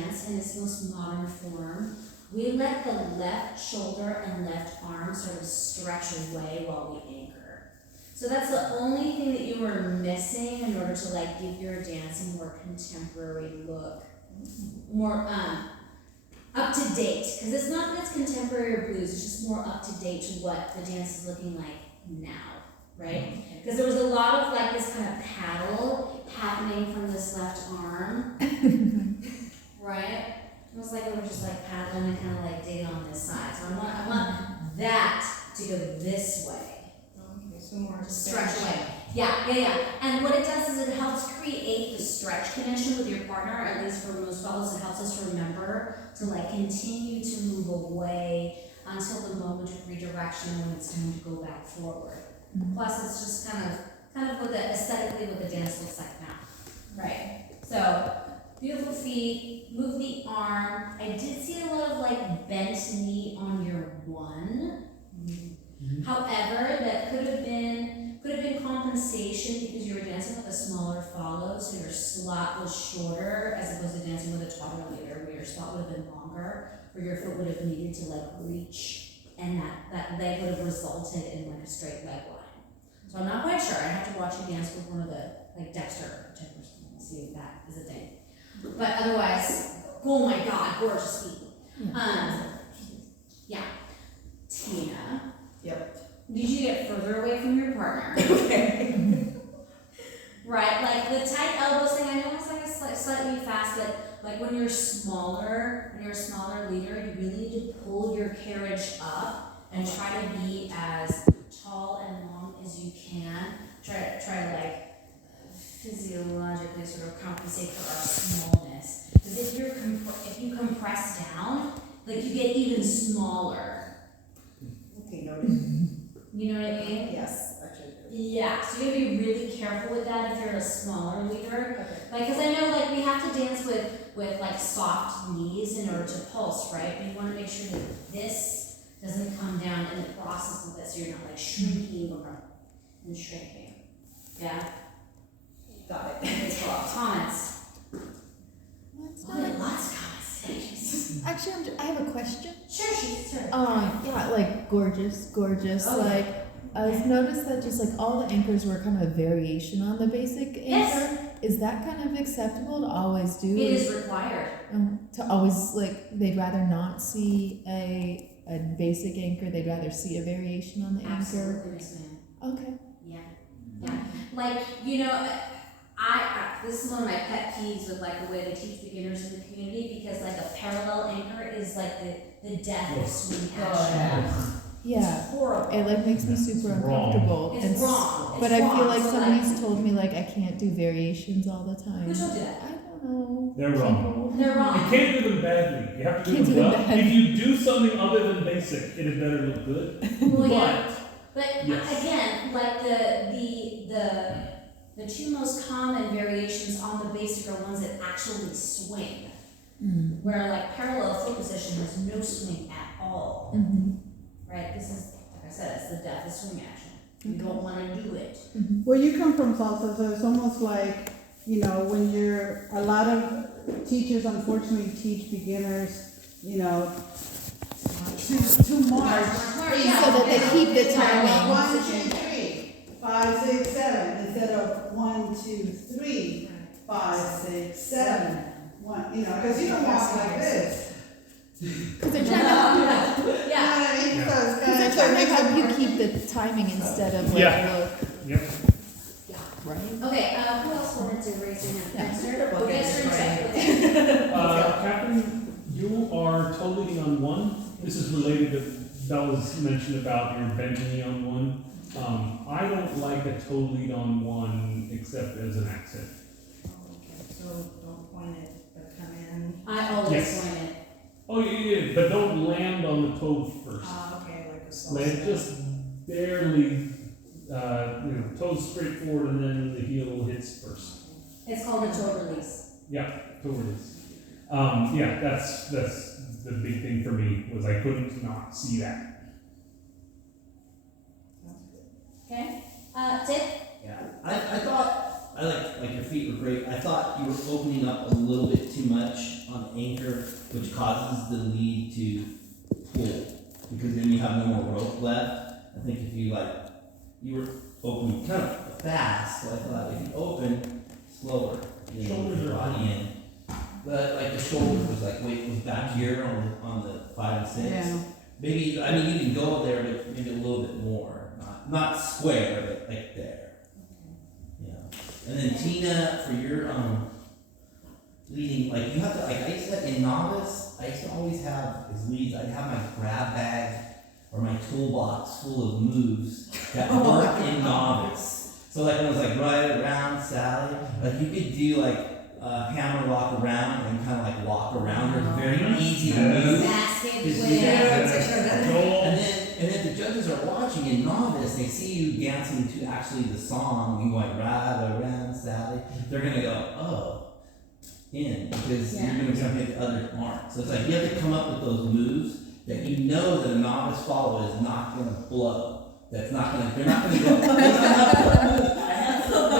dance in its most modern form, we let the left shoulder and left arm sort of stretch away while we anchor. So that's the only thing that you were missing in order to like give your dance a more contemporary look, more up to date. Because it's not that it's contemporary or blues; it's just more up to date to what the dance is looking like now, right? Because there was a lot of like this kind of paddle happening from this left arm, right? It was like we were just like paddling and kind of like digging on this side. So I want that to go this way. Okay, so more Stretch away. Yeah. And what it does is it helps create the stretch connection with your partner, at least for most couples. It helps us remember to like continue to move away until the moment of redirection when it's time to go back forward. Plus, it's just kind of what the aesthetically what the dance looks like now, right? So, beautiful feet, move the arm. I did see a lot of like bent knee on your one. However, that could have been compensation because you were dancing with a smaller follow, so your slot was shorter as opposed to dancing with a toddler leader, where your slot would have been longer, where your foot would have needed to like reach, and that leg would have resulted in like a straight leg line. So I'm not quite sure. I have to watch you dance with one of the like Dexter type or something and see if that is a thing. But otherwise, oh my God, gorgeous feet. Yeah. Tina. Yep. Did you get further away from your partner? Right, like the tight elbows thing, I know it's like a slightly fast, but like when you're a smaller leader, you really need to pull your carriage up and try to be as tall and long as you can. Try to like physiologically sort of compensate for our smallness. Because if you compress down, like you get even smaller. Okay, noted. You know what I mean? Yes, actually. Yeah, so you gotta be really careful with that if you're a smaller leader. Okay. Like, cause I know like we have to dance with like soft knees in order to pulse, right? But you wanna make sure that this doesn't come down in the process of this, so you're not like shrinking and shrinking. Yeah? Got it. Comments? Lots of comments. Actually, I have a question. Sure. Yeah, like gorgeous. Oh, Like, I've noticed that just like all the anchors were kind of a variation on the basic anchor. Yes. Is that kind of acceptable to always do? It is required. To always, like, they'd rather not see a basic anchor, they'd rather see a variation on the anchor. Absolutely, Miss Ma'am. Okay. Yeah. Like, you know, I this is one of my pet peeves with like the way they teach beginners in the community, because like a parallel anchor is like the death of swing action. Yeah. It's horrible. It like makes me super uncomfortable. It's And wrong. But It's I feel wrong. like So, somebody's told me like I can't do variations all the time. who told you that? I don't know. They're wrong. People. They're You wrong. can't do them badly. You have to do Can't them do them well. badly. If you do something other than basic, it had better look good. Well, yeah. But Yes. again, like the two most common variations on the basic are ones that actually swing. Where like parallel foot position has no swing at all. Right? This is, like I said, it's the death of swing action. You don't want to do it. Well, you come from salsa, so it's almost like, you know, when a lot of teachers unfortunately teach beginners, you know, to march. So that they keep the timing. 1, 2, 3, 5, 6, 7, instead of 1, 2, 3, 5, 6, 7. One, you know, because you don't walk like this. Because they're trying to, Yeah. You know what I mean? Yeah. So it's because they're kinda- trying to help you keep the timing instead of like Yeah. look, Yep. right? Okay, who else wanted to raise their hand? Yeah. Dexter? Okay, Dexter, right. okay. Catherine, you are totally on one. This is related to Bella's mention about your bent knee on one. I don't like a toe lead on one except as an accent. Okay, so don't point it, but come in. I always Yes. point it. Oh, yeah, but don't land on the toe first. Okay, like a salsa. Land just barely, toes straight forward and then the heel hits first. It's called a toe release. Toe release. That's the big thing for me, was I couldn't not see that. Okay? Tip? Yeah, I thought I like your feet were great. I thought you were opening up a little bit too much on the anchor, which causes the lead to pull, because then you have no more rope left. I think if you were opening kind of fast, so I thought if you open slower, then you Shoulders put your are body in. But like the shoulder was was back here on the 5 and 6. Yeah. Maybe, I mean, you can go there, but maybe a little bit more, not square, but like there. Yeah. And then Tina, for your leading, like you have to, like I used to, in novice, I used to always have as leads, I'd have my grab bag or my toolbox full of moves that work in novice. So like when it was like right around Sally, like you could do like hammer lock around and kind of like walk around. It's very easy to move. Basket Is with, that- Joel, And then the judges are watching in novice, they see you dancing to actually the song and going right around Sally. They're gonna go, oh, in, because you're doing something that the others aren't. So it's like you have to come up with those moves that you know that a novice follower is not gonna blow. That's not gonna, they're not gonna go, I had some